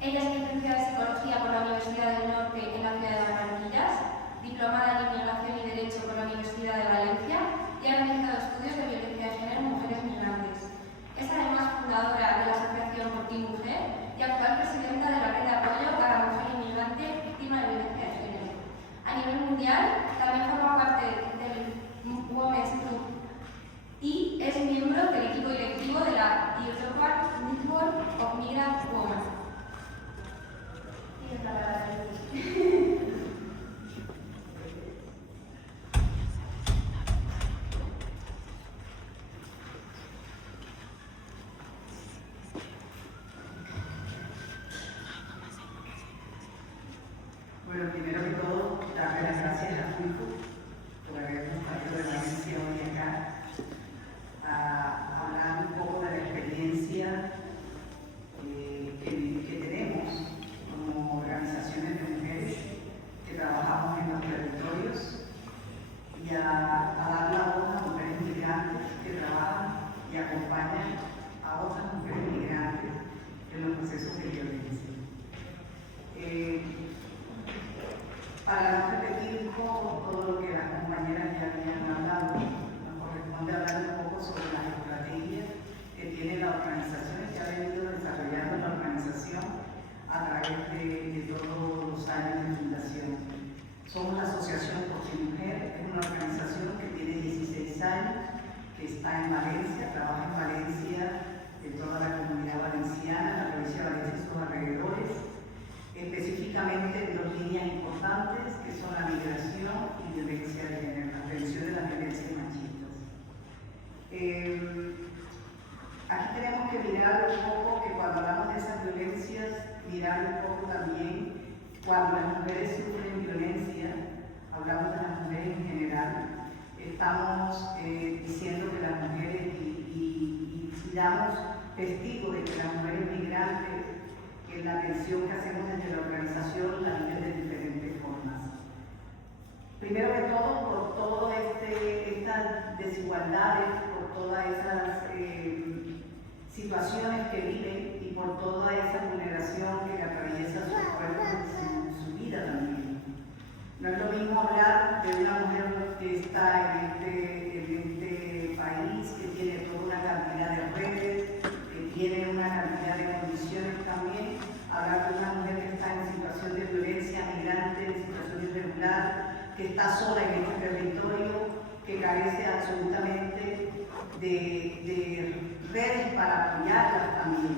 Ella es licenciada en Psicología por la Universidad del Norte en la ciudad de Barranquillas, diplomada en Inmigración y Derecho por la Universidad de Valencia y ha realizado estudios de violencia de género en mujeres migrantes. Es además fundadora de la asociación Por Ti Mujer y actual presidenta de la red de apoyo a la mujer inmigrante víctima de violencia de género. A nivel mundial, también forma parte del Women's Group y es miembro del equipo directivo de la European Network of Migrant Women. Y esta palabra Bueno, primero que todo, darle las gracias a Fulco por habernos traído de Valencia hoy acá a hablar un poco de la experiencia que tenemos como organizaciones de mujeres que trabajamos en los territorios y a dar la voz a mujeres migrantes que trabajan y acompañan a otras mujeres migrantes en los procesos de violencia. Para no repetir un poco todo lo que las compañeras ya habían hablado, nos corresponde hablar un poco sobre las estrategias que tiene la organización y que ha venido desarrollando la organización a través de todos los años de fundación. Somos la Asociación Por Ti Mujer, es una organización que tiene 16 años, que está en Valencia, trabaja en Valencia, en toda la comunidad valenciana, la provincia de Valencia y sus alrededores, específicamente en dos líneas importantes que son la migración y violencia de género, la prevención de las violencias machistas. Aquí tenemos que mirar un poco que cuando hablamos de esas violencias, mirar un poco también cuando las mujeres sufren violencia, hablamos de las mujeres en general, estamos diciendo que las mujeres y damos testigo de que las mujeres migrantes en la atención que hacemos desde la organización la viven de diferentes formas. Primero que todo, por todas estas desigualdades, por todas esas situaciones que viven y por toda esa vulneración que atraviesa su cuerpo y su vida también. No es lo mismo hablar de una mujer que está en este país, que tiene toda una cantidad de redes, tiene una cantidad de condiciones también, hablar de una mujer que está en situación de violencia migrante, en situación irregular, que está sola en este territorio, que carece absolutamente de redes para apoyarlas también.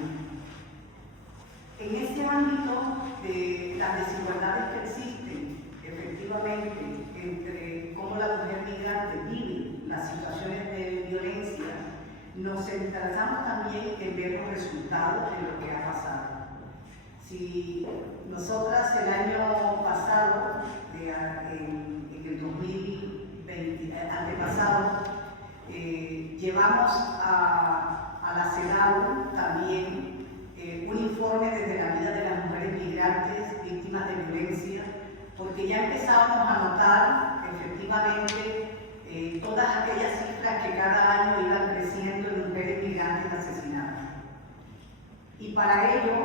En este ámbito de las desigualdades que existen, efectivamente, entre cómo la mujer migrante vive las situaciones de violencia, nos centramos también en ver los resultados de lo que ha pasado. Si nosotras el año pasado, en el 2020, antepasado, llevamos a la CEDAW también un informe desde la vida de las mujeres migrantes víctimas de violencia, porque ya empezábamos a notar efectivamente todas aquellas cifras que cada año iban creciendo en mujeres migrantes asesinadas. Y para ello,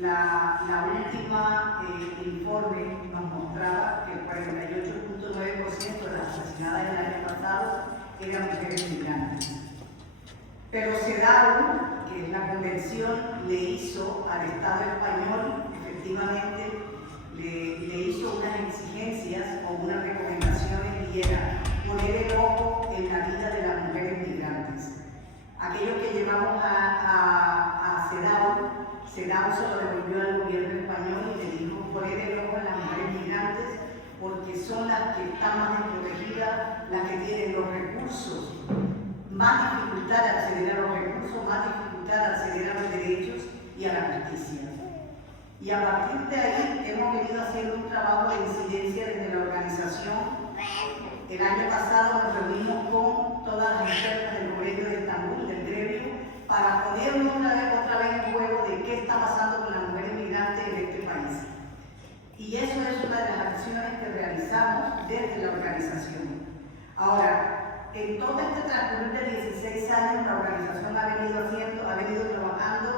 la última informe nos mostraba que el 48.9% de las asesinadas del año pasado eran mujeres migrantes. Pero CEDAW, que es la convención, le hizo al Estado español, efectivamente, le hizo unas exigencias o unas recomendaciones y era poner el ojo en la vida de las mujeres migrantes. Aquello que llevamos a CEDAW se lo devolvió al gobierno español y le dijo poner el ojo en las mujeres migrantes porque son las que están más desprotegidas, las que tienen los recursos, más dificultad de acceder a los recursos, más dificultad de acceder a los derechos y a la justicia. Y a partir de ahí hemos venido haciendo un trabajo de incidencia desde la organización. El año pasado nos reunimos con todas las expertas del Colegio de Estambul, del gremio, para ponernos otra vez en juego de qué está pasando con las mujeres migrantes en este país. Y eso es una de las acciones que realizamos desde la organización. Ahora, en todo este transcurso de 16 años, la organización ha venido trabajando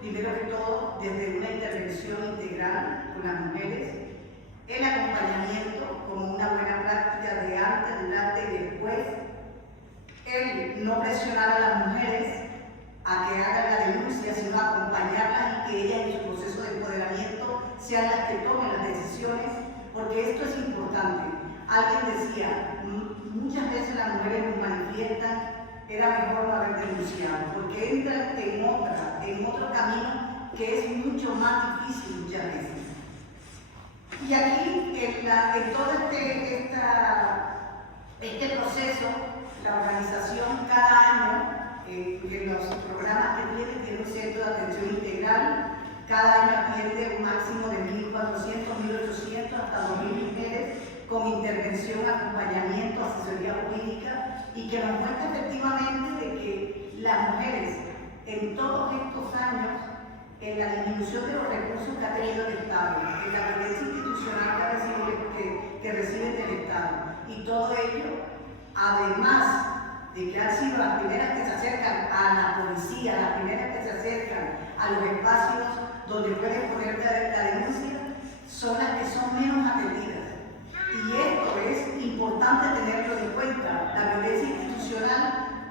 primero que todo, desde una intervención integral con las mujeres, el acompañamiento como una buena práctica de antes, durante y después, el no presionar a las mujeres a que hagan la denuncia, sino acompañarlas y que ellas en su proceso de empoderamiento sean las que tomen las decisiones, porque esto es importante. Alguien decía, muchas veces las mujeres nos manifiestan, era mejor no haber denunciado, porque entran en otro camino que es mucho más difícil muchas veces. Y aquí, en todo este proceso, la organización cada año, en los programas que tiene un centro de atención integral, cada año atiende un máximo de 1.400, 1.800 hasta 2.000 mujeres con intervención, acompañamiento, asesoría jurídica y que nos muestra efectivamente de que las mujeres en todos estos años, en la disminución de los recursos que ha tenido el Estado, en la violencia institucional que reciben del Estado y todo ello, además de que han sido las primeras que se acercan a la policía, las primeras que se acercan a los espacios donde pueden poner la denuncia, son las que son menos atendidas. Y esto es importante tenerlo en cuenta. La violencia institucional,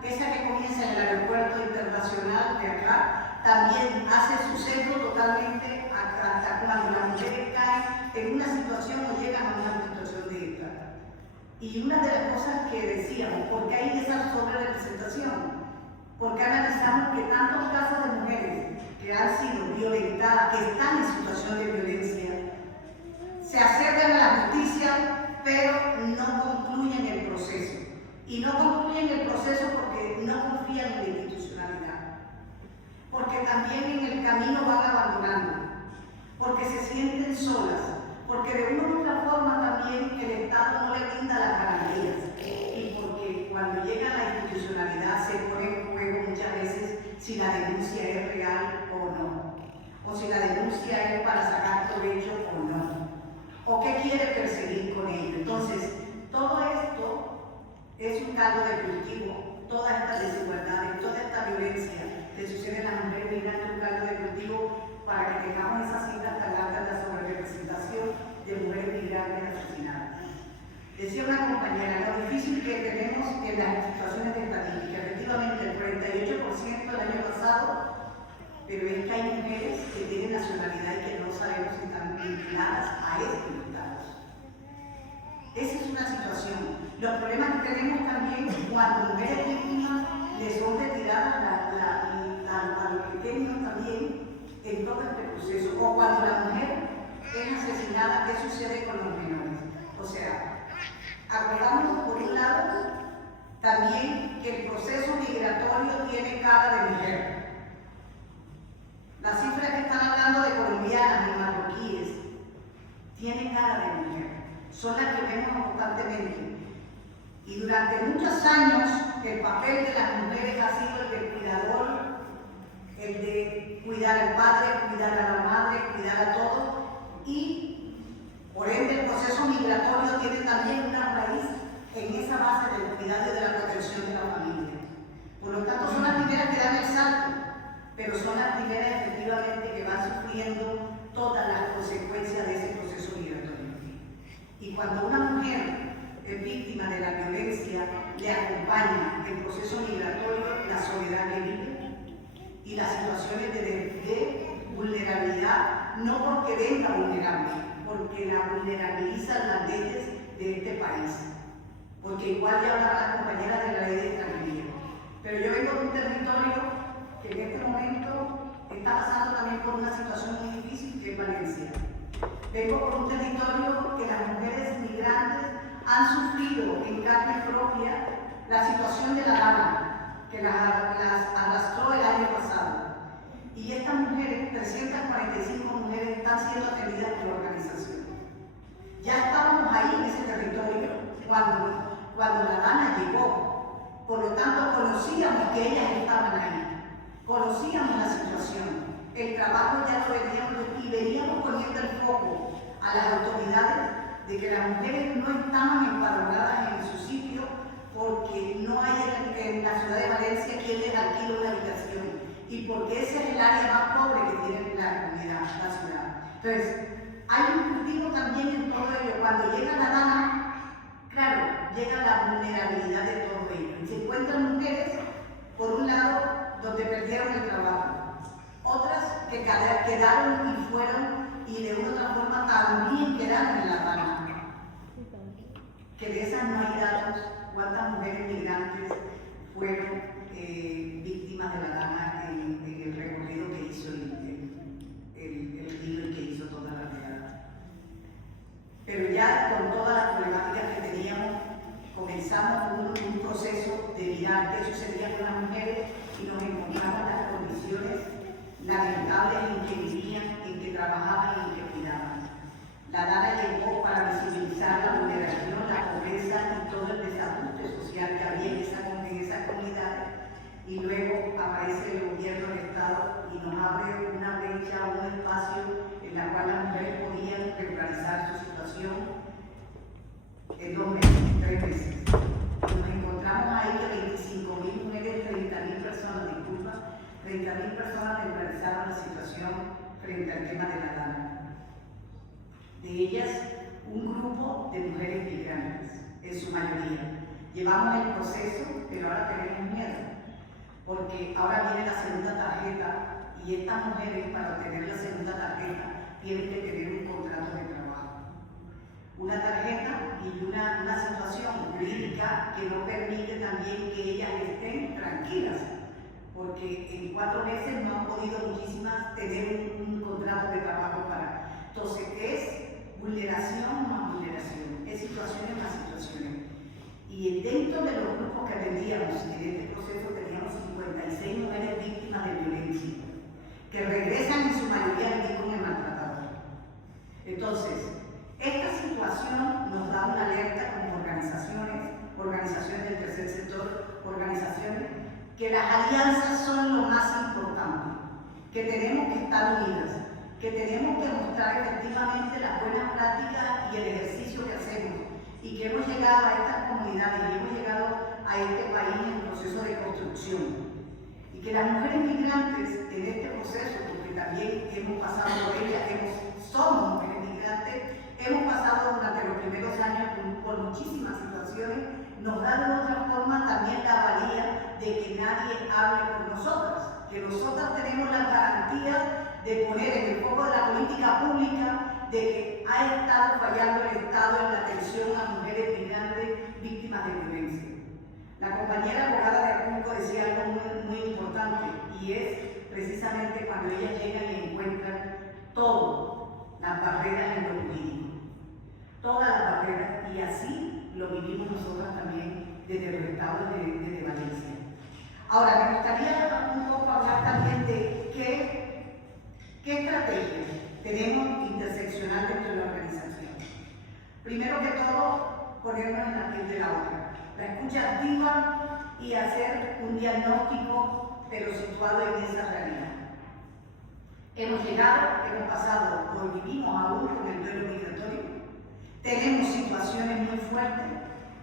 esa que comienza en el aeropuerto internacional de acá, también hace su centro totalmente hasta cuando las mujeres caen en una situación o llegan a una situación de esta. Y una de las cosas que decíamos, ¿por qué hay esa sobrerepresentación? Porque analizamos que tantos casos de mujeres que han sido violentadas, que están en situación de violencia, se acercan a la justicia, pero no concluyen el proceso. Y no concluyen el proceso porque no confían en la institucionalidad. Porque también en el camino van abandonando. Porque se sienten solas. Porque de una u otra forma también el Estado no le brinda las garantías. Y porque cuando llega a la institucionalidad se pone en juego muchas veces si la denuncia es real o no. O si la denuncia es para sacar provecho o no. O qué quiere perseguir con ello. Entonces, todo esto es un caldo de cultivo, todas estas desigualdades, toda esta violencia que sucede en las mujeres migrantes, un caldo de cultivo para que tengamos esas cifras tan altas de la sobrerepresentación de mujeres migrantes asesinadas. Decía una compañera, lo difícil que tenemos en las situaciones de estadística, efectivamente el 48% el año pasado, pero es que hay mujeres que tienen nacionalidad y que no sabemos si están vinculadas a estos estados. Esa es una situación. Los problemas que tenemos también cuando mujeres víctimas les son retiradas a los pequeños también en todo este proceso. O cuando la mujer es asesinada, ¿qué sucede con los menores? O sea, acordamos por un lado también que el proceso migratorio tiene cara de mujer. Las cifras que están hablando de colombianas y marroquíes tienen cara de mujer, son las que vemos constantemente. Y durante muchos años el papel de las mujeres ha sido el de cuidador, el de cuidar al padre, cuidar a la madre, cuidar a todos. Y por ende el proceso migratorio tiene también una raíz en esa base del cuidado y de la protección de la familia. Por lo tanto son las primeras que dan el salto, pero son las primeras efectivamente que van sufriendo todas las consecuencias de ese proceso migratorio. Y cuando una mujer es víctima de la violencia, le acompaña el proceso migratorio, la soledad que vive y las situaciones de vulnerabilidad, no porque venga vulnerable, porque la vulnerabilizan las leyes de este país. Porque igual ya hablaban las compañeras de la ley de extranjería. Pero yo vengo de un territorio que en este momento está pasando también por una situación muy difícil, que es Valencia. Vengo por un territorio que las mujeres migrantes han sufrido en carne propia la situación de la Dana, que las arrastró el año pasado. Y estas mujeres, 345 mujeres, están siendo atendidas por la organización. Ya estábamos ahí en ese territorio cuando la Dana llegó. Por lo tanto, conocíamos que ellas estaban ahí. Conocíamos la situación. El trabajo ya lo veníamos y veníamos poniendo el foco a las autoridades de que las mujeres no estaban empadronadas en su sitio porque no hay en la ciudad de Valencia quien les alquile una habitación. y porque ese es el área más pobre que tiene la comunidad, la ciudad. Entonces, hay un cultivo también en todo ello. Cuando llega la dama, claro, llega la vulnerabilidad de todo ello. Y se encuentran mujeres, por un lado, donde perdieron el trabajo, otras que quedaron y fueron, y de una u otra forma también quedaron en la Habana. Que de esas no hay datos, cuántas mujeres migrantes fueron víctimas de la dama en el recorrido que hizo el libro y que hizo toda la redada. Pero ya con todas las problemáticas que teníamos, comenzamos un proceso de mirar qué sucedía con las mujeres y nos encontramos las condiciones lamentables en que vivían, en que trabajaban y en que cuidaban. La DANA llegó para visibilizar la vulneración, la pobreza y todo el desajuste social que había en esa comunidad. Y luego aparece el gobierno del Estado y nos abre una brecha, un espacio en la cual las mujeres podían regularizar su situación en 2 meses, 3 meses. Nos encontramos ahí que 25.000 mujeres, 30.000 personas, 30.000 personas regularizaron la situación frente al tema de la DANA. De ellas, un grupo de mujeres migrantes, en su mayoría. Llevamos el proceso, pero ahora tenemos miedo, porque ahora viene la segunda tarjeta y estas mujeres, para obtener la segunda tarjeta, tienen que tener un contrato de trabajo. Una tarjeta y una situación jurídica que no permite también que ellas estén tranquilas, porque en 4 meses no han podido muchísimas tener un contrato de trabajo para. Entonces, es vulneración más vulneración, es situaciones más situaciones. Y dentro de los grupos que atendíamos en este proceso teníamos 56 mujeres víctimas de violencia, que regresan en su mayoría a vivir con el maltratador. Entonces, esta situación nos da una alerta como organizaciones del tercer sector, organizaciones, que las alianzas son lo más importante, que tenemos que estar unidas, que tenemos que mostrar efectivamente las buenas prácticas y el ejercicio que hacemos, y que hemos llegado a estas comunidades y hemos llegado a este país en proceso de construcción. Y que las mujeres migrantes en este proceso, porque también hemos pasado por ellas, somos mujeres migrantes, hemos pasado durante los primeros años por muchísimas situaciones, nos da de otra forma también la valía de que nadie hable por nosotras, que nosotras tenemos la garantía de poner en el foco de la política pública de que ha estado fallando el Estado en la atención a mujeres migrantes víctimas de violencia. La compañera abogada de Acunco decía algo muy importante, y es precisamente cuando ellas llegan y encuentran todas las barreras en lo jurídico, todas las barreras, y así lo vivimos nosotras también desde los estados de Valencia. Ahora, me gustaría un poco hablar también de qué estrategias tenemos interseccional dentro de la organización. Primero que todo, ponernos en la piel de la otra, la escucha activa y hacer un diagnóstico, pero situado en esa realidad. Hemos llegado, hemos pasado, o vivimos aún con el duelo migratorio, tenemos situaciones muy fuertes,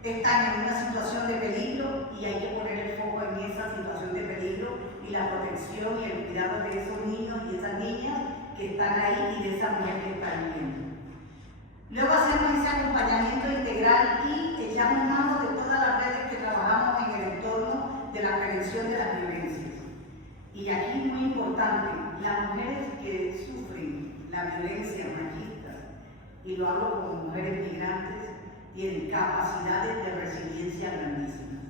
están en una situación de peligro y hay que poner el foco en esa situación de peligro y la protección y el cuidado de esos niños y esas niñas que están ahí y de esas mujeres que están viviendo. Luego hacemos ese acompañamiento integral y echamos mano de todas las redes que trabajamos en el entorno de la prevención de las violencias. Y aquí muy importante, las mujeres que sufren la violencia machista, y lo hablo como mujeres migrantes, tienen capacidades de resiliencia grandísimas.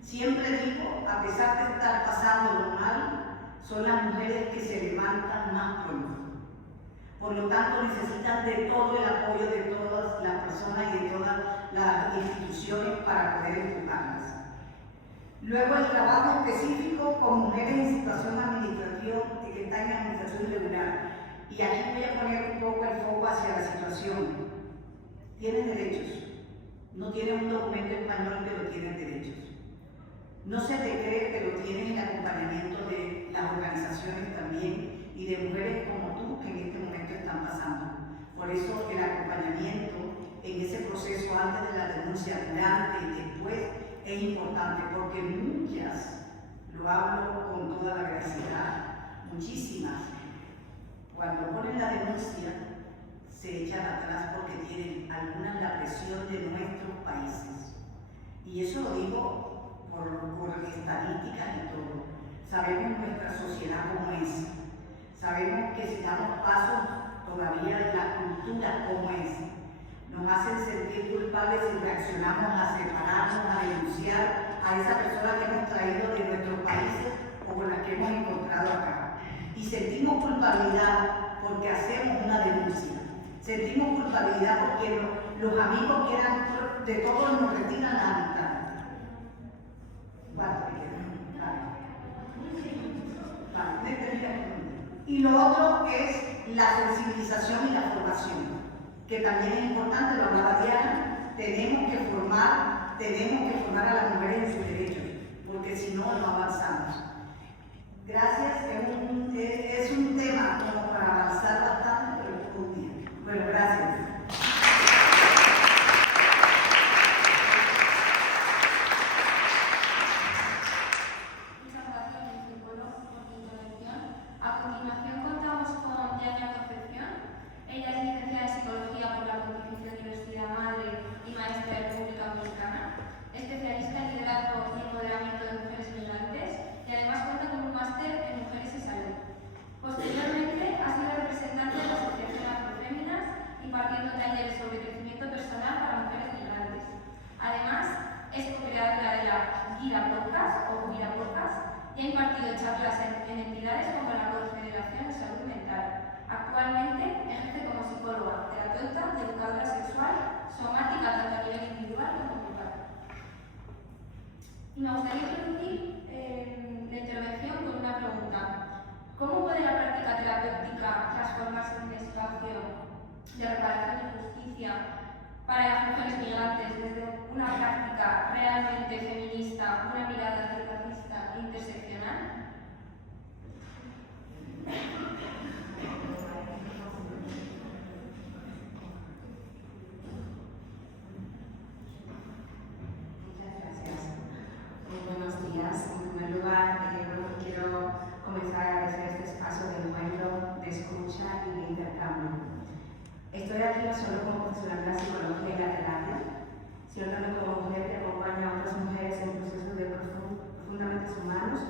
Siempre digo, a pesar de estar pasándolo mal, son las mujeres que se levantan más pronto. Por lo tanto, necesitan de todo el apoyo de todas las personas y de todas las instituciones para poder empujarlas. Luego, el trabajo específico con mujeres en situación administrativa, que están en administración irregular. Y aquí voy a poner un poco el foco hacia la situación. Tienen derechos. No tienen un documento español, pero tienen derechos. No se te cree, pero tienen el acompañamiento de las organizaciones también y de mujeres como tú que en este momento están pasando. Por eso el acompañamiento en ese proceso antes de la denuncia, durante y después es importante, porque muchas lo hablo con toda la gravedad, muchísimas, cuando ponen la denuncia, se echan atrás porque tienen algunas la presión de nuestros países. Y eso lo digo por estadísticas y todo. Sabemos nuestra sociedad cómo es. Sabemos que si damos pasos todavía en la cultura cómo es. Nos hacen sentir culpables si reaccionamos a separarnos, a denunciar a esa persona que hemos traído de nuestros países o con las que hemos encontrado acá. Y sentimos culpabilidad porque hacemos una denuncia. Sentimos culpabilidad porque los amigos que eran de todos nos retiran la amistad. Y lo otro es la sensibilización y la formación, que también es importante, lo hablaba Diana, tenemos que formar a las mujeres en sus derechos, porque si no, no avanzamos. Gracias, es un tema como para avanzar bastante, pero un día. Bueno, gracias. Especialista en liderazgo y empoderamiento de mujeres migrantes y además cuenta con un máster en mujeres y salud. Posteriormente ha sido representante de la Asociación Afroféminas impartiendo talleres sobre crecimiento personal para mujeres migrantes. Además, es co-creadora de la Gira Podcast o Gira Podcast y ha impartido charlas en entidades como la Confederación de Salud Mental. Actualmente ejerce como psicóloga, terapeuta y educadora sexual somática tanto a nivel individual como grupal. Y me gustaría introducir la intervención con una pregunta. ¿Cómo puede la práctica terapéutica transformarse en un espacio de reparación y justicia para las mujeres migrantes desde una práctica realmente feminista, una mirada antirracista e interseccional? Buenos días. En primer lugar, quiero comenzar a agradecer este espacio de encuentro, de escucha y de intercambio. Estoy aquí no solo como profesional de la psicología y la terapia, sino también como mujer que acompaña a otras mujeres en procesos de profundamente humanos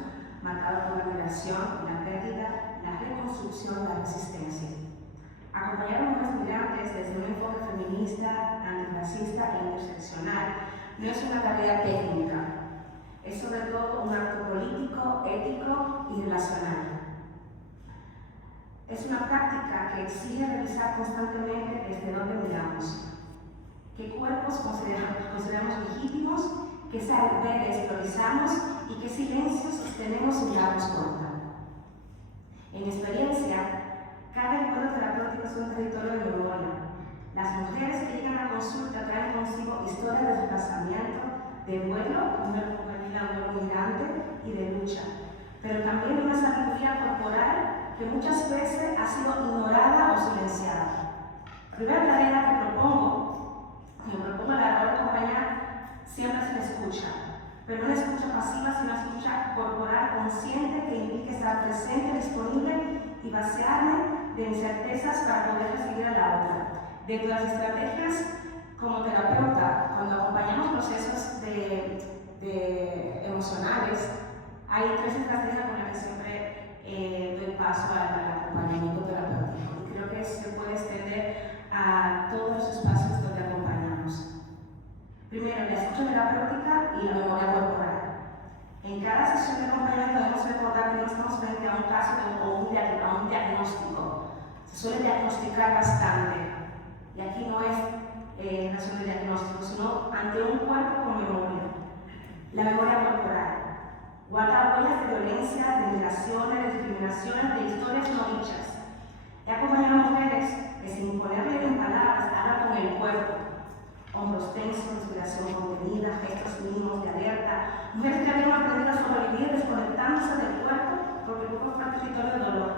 marcados por la migración, la pérdida, la reconstrucción, la resistencia. Acompañar a mujeres migrantes desde un enfoque feminista, antirracista e interseccional no es una tarea técnica. Es sobre todo un acto político, ético y relacional. Es una práctica que exige revisar constantemente desde dónde miramos, qué cuerpos consideramos legítimos, qué saberes priorizamos y qué silencios sostenemos sin darnos cuenta. En mi experiencia, cada encuentro terapéutico es un territorio de memoria. Las mujeres que llegan a consulta traen consigo historias de desplazamiento, de duelo, un migrante y de lucha, pero también una sabiduría corporal que muchas veces ha sido ignorada o silenciada. La primera tarea que me propongo a la hora de acompañar siempre es la escucha, pero no una escucha pasiva, sino una escucha corporal consciente que implique estar presente, disponible y vaciarme de incertezas para poder recibir a la otra. Dentro de las estrategias como terapeuta, cuando acompañamos procesos emocionales, hay tres estrategias con las que siempre doy paso al acompañamiento terapéutico. Y creo que se puede extender a todos los espacios donde acompañamos. Primero, la escucha terapéutica y la memoria corporal. En cada sesión de acompañamiento debemos recordar que no estamos frente a un caso o a un diagnóstico. Se suele diagnosticar bastante, y aquí no es relación de diagnóstico, sino ante un cuerpo con memoria. La memoria corporal guarda huellas de violencia, de migraciones, de discriminaciones, de historias no dichas. He acompañado a mujeres que sin imponerle en palabras hablan con el cuerpo. Hombros tensos, respiración contenida, gestos mínimos de alerta. Mujeres que habían aprendido a sobrevivir desconectándose del cuerpo porque el cuerpo fue territorio de dolor,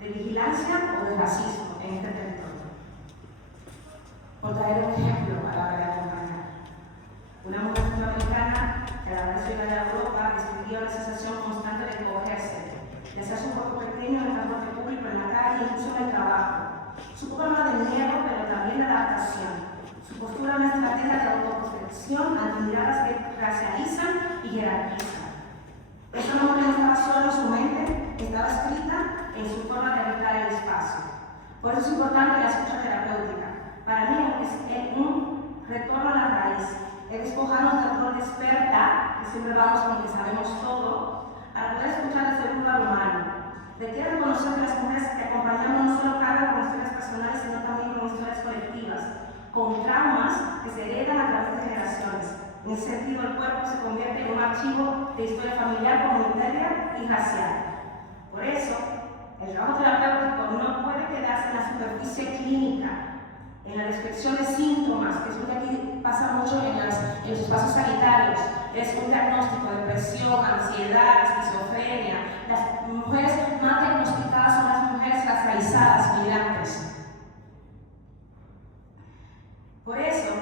de vigilancia o de racismo en este territorio. Por traer un ejemplo a la hora de acompañar. Una mujer centroamericana que a la vez llega de Europa escribía vivió la sensación constante de cogerse, de hacerse un poco pequeño en el transporte público, en la calle, incluso en el trabajo. Su poco habla de miedo, pero también de adaptación. Su postura es una estrategia de autoprotección ante miradas que racializan y jerarquizan. Esta mujer no estaba solo en su mente, estaba escrita en su forma de habitar el espacio. Por eso es importante la escucha terapéutica. Para mí es un retorno a la raíz, es despojarnos del rol de experta, que siempre vamos con que sabemos todo, para poder escuchar desde el lugar humano. Requiere reconocer que las mujeres que acompañamos no solo cargan con historias personales, sino también con historias colectivas, con traumas que se heredan a través de generaciones. En ese sentido, el cuerpo se convierte en un archivo de historia familiar, comunitaria y racial. Por eso, el trabajo terapéutico no puede quedarse en la superficie clínica, en la descripción de síntomas, que es lo que aquí pasa mucho en los espacios sanitarios. Es un diagnóstico de depresión, ansiedad, esquizofrenia. Las mujeres más diagnosticadas son las mujeres racializadas, migrantes. Por eso,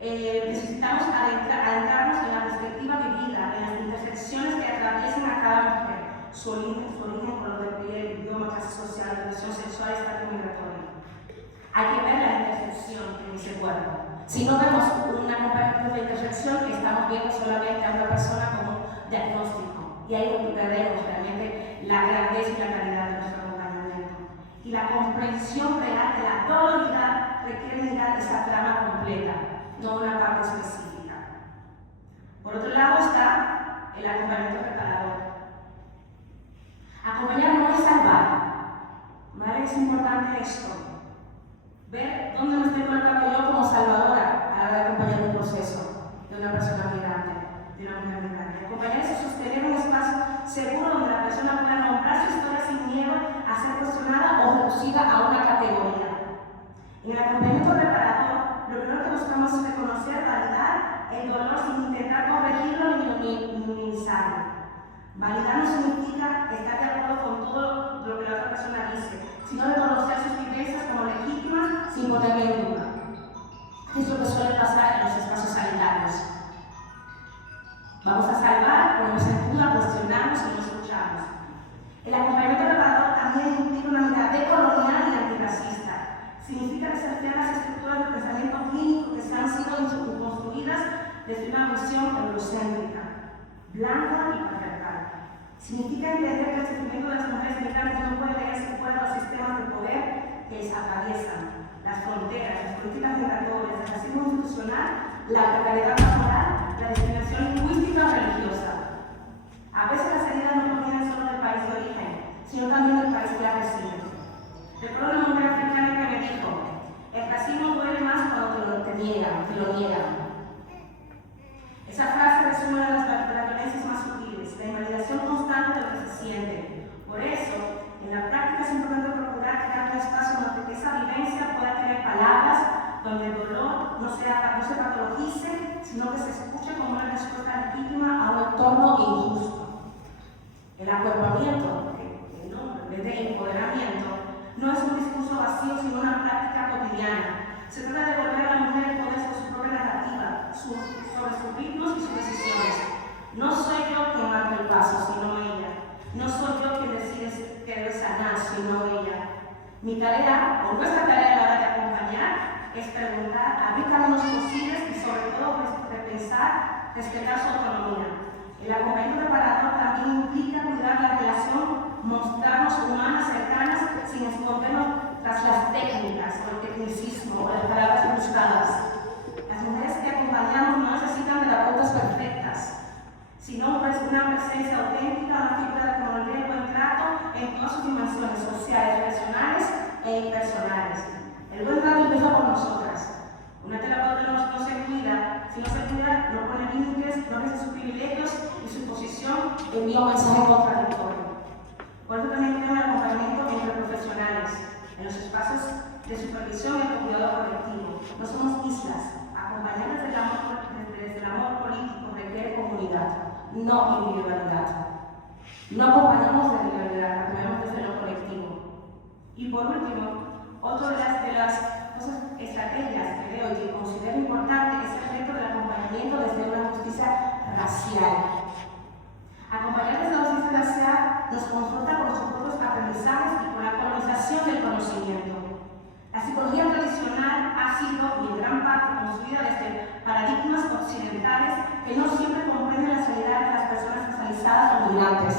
necesitamos adentrarnos en la perspectiva vivida, en las intersecciones que atraviesan a cada mujer, su origen, color de piel, idioma, clase social, relación sexual y estatus migratorio. Hay que ver la intersección en ese cuerpo. Si no vemos un acompañamiento de intersección, estamos viendo solamente a una persona como un diagnóstico. Y ahí es donde perdemos realmente la grandeza y la calidad de nuestro acompañamiento. Y la comprensión real de la totalidad requiere mirar esa trama completa, no una parte específica. Por otro lado está el acompañamiento preparador. Acompañar no es salvar, ¿vale? Es importante esto. Ver dónde me estoy colocando yo como salvadora a la hora de acompañar un proceso de una persona migrante, de una mujer migrante. Acompañar es sostener un espacio seguro donde la persona pueda nombrar su historia sin miedo a ser cuestionada o reducida a una categoría. En el acompañamiento preparador, lo primero que buscamos es reconocer, validar el dolor sin intentar corregirlo ni minimizarlo. Validar no significa estar de acuerdo con todo lo que la otra persona dice, sino reconocer sus vivencias como legítimas sin ponerle en duda. Es lo que suele pasar en los espacios sanitarios. Vamos a salvar, ponemos en duda, cuestionamos y no escuchamos. El acompañamiento preparador también implica una mirada decolonial y antirracista. Significa desafiar las estructuras de pensamiento clínico que se han sido construidas desde una visión eurocéntrica, blanca y patriarcal. Significa entender que el sufrimiento de las mujeres migrantes no puede dejarse fuera de los sistemas de poder que les atraviesan, las fronteras, las políticas migratorias, el racismo institucional, la precariedad laboral, la discriminación lingüística o religiosa. A veces las heridas no provienen solo del país de origen, sino también del país que la recibe. Recuerdo una mujer africana que me dijo: el racismo duele más cuando te lo niegan. Esa frase resume una de las violencias más sutiles, la invalidación constante de lo que se siente. Por eso, en la práctica es importante procurar crear un espacio donde esa vivencia pueda tener palabras, donde el dolor no se patologice, sino que se escuche como una respuesta legítima a un entorno injusto. El acuerpamiento, el nombre de empoderamiento, no es un discurso vacío, sino una práctica cotidiana. Se trata de devolver a la mujer el poder sobre su propia narrativa, sobre sus ritmos y sus decisiones. No soy yo quien marca el paso, sino ella. No soy yo quien decide que debe sanar, sino ella. Mi tarea, o nuestra tarea a la hora de acompañar, es preguntar, abrir caminos posibles y sobre todo repensar, respetar su autonomía. El acompañamiento preparador también implica cuidar la relación, mostrarnos humanas, cercanas, sin escondernos tras las técnicas o el tecnicismo o las palabras buscadas. Las mujeres que acompañamos no necesitan terapeutas perfectas, sino una presencia auténtica, una figura que moldea el buen trato en todas sus dimensiones sociales, relacionales e impersonales. El buen trato empieza por nosotras. Una terapeuta no se cuida, si no se cuida, no pone límites, no resta sus privilegios y su posición envía un mensaje contradictorio. Por eso también tenemos el acompañamiento entre profesionales, en los espacios de supervisión y autocuidado colectivo. No somos islas. Acompañar desde el amor político requiere comunidad, no individualidad. No acompañamos de individualidad, acompañamos desde lo colectivo. Y por último, otra de las estrategias que veo y que considero importante es el reto del acompañamiento desde una justicia racial. Acompañar desde los de la SEA nos confronta con nuestros propios aprendizajes y con la colonización del conocimiento. La psicología tradicional ha sido, y en gran parte, construida desde paradigmas occidentales que no siempre comprenden la realidad de las personas especializadas o migrantes.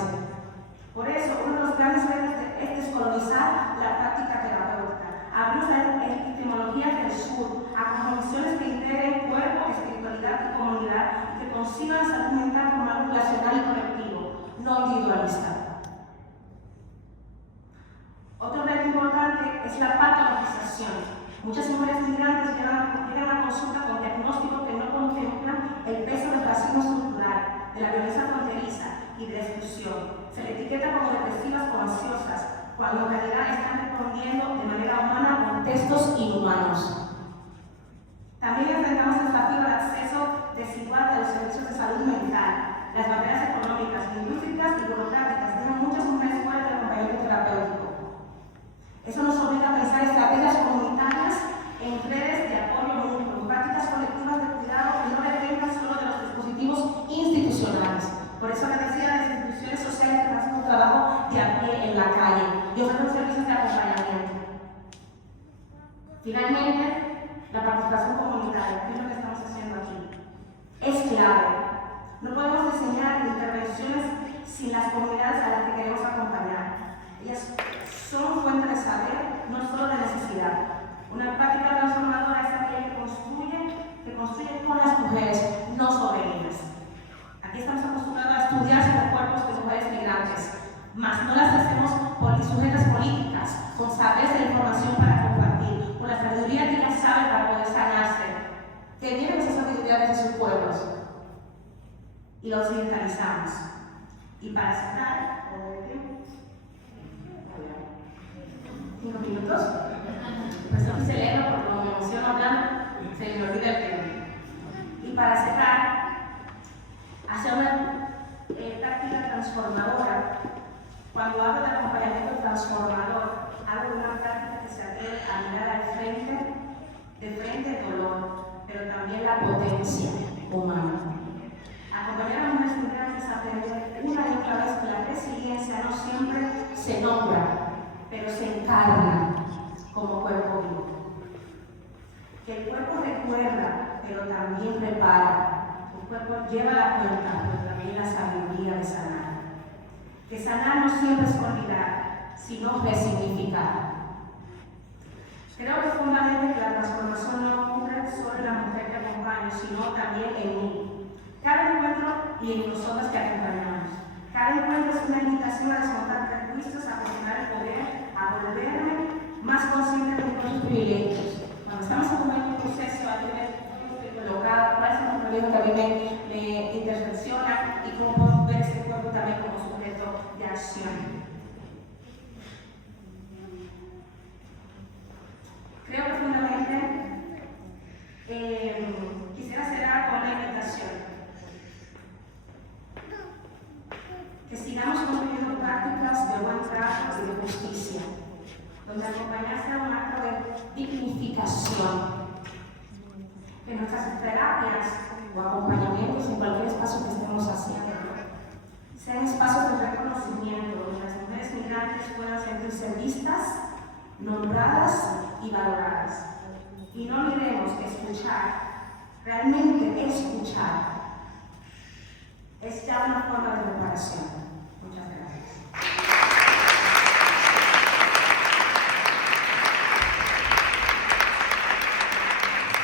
Por eso, uno de los grandes retos es descolonizar la práctica terapéutica, abrirnos a epistemologías del sur, a cosmovisiones que integren cuerpo, espiritualidad y comunidad y que conciban la salud mental como algo relacional y colectivo, no individualista. Otro reto importante es la patologización. Muchas mujeres migrantes llegan a consulta con diagnósticos que no contemplan el peso del racismo estructural, de la violencia fronteriza y de la exclusión. Se le etiqueta como depresivas o ansiosas, cuando en realidad están respondiendo de manera humana a contextos inhumanos. También enfrentamos el desafío al acceso desigual a los servicios de salud mental. Las barreras económicas, lingüísticas y burocráticas dejan muchas mujeres fuera del acompañamiento terapéutico. Eso nos obliga a pensar estrategias comunitarias en redes de apoyo mutuo, en prácticas colectivas de cuidado que no dependan solo de los dispositivos institucionales. Por eso les decía, las instituciones sociales que hacen un trabajo de a pie en la calle y ofrecen servicios de acompañamiento. Finalmente, la participación comunitaria, que es lo que estamos haciendo aquí, es clave. No podemos diseñar intervenciones sin las comunidades a las que queremos acompañar. Ellas son fuente de saber, no solo de necesidad. Una práctica transformadora es aquella que construye con las mujeres, no sobre ellas. Aquí estamos acostumbrados a estudiar sobre cuerpos de mujeres migrantes, mas no las hacemos sujetas políticas, con saberes de información para compartir, con la sabiduría que ellas saben para poder sanarse, que vienen esa sabiduría desde sus pueblos, y lo occidentalizamos. Y para cerrar, 5 minutos, pues aquí se lee, porque como me emociono hablando, se me olvida el tema. Y para cerrar, hacer una práctica transformadora. Cuando hablo de acompañamiento transformador, hablo de una práctica que se atreve a mirar al frente, de frente el dolor, pero también la potencia humana. Acompañar a mujeres migrantes a aprender una y otra vez que la resiliencia no siempre se nombra, pero se encarna como cuerpo vivo. Que el cuerpo recuerda, pero también repara. El cuerpo lleva la cuenta, pero también la sabiduría de sanar. Que sanar no siempre es olvidar, sino resignificar. Creo profundamente que la transformación no ocurre solo en la mujer que acompaña, sino también en mí. Cada encuentro y en nosotras que acompañamos. Cada encuentro es una invitación a desmontar prejuicios, a cuestionar el poder, a volverme más consciente de mis propios privilegios. Cuando estamos acompañando un proceso, a mí me colocada, cuáles son los problemas que a mí me interseccionan y cómo puedo ver este cuerpo también como sujeto de acción. Creo profundamente, quisiera cerrar con la invitación. Que sigamos construyendo prácticas de buen trato y de justicia, donde acompañar sea un acto de dignificación, que nuestras terapias o acompañamientos en cualquier espacio que estemos haciendo sean espacios de reconocimiento, donde las mujeres migrantes puedan sentirse vistas, nombradas y valoradas. Y no olvidemos que escuchar, realmente escuchar, es ya una forma de reparación.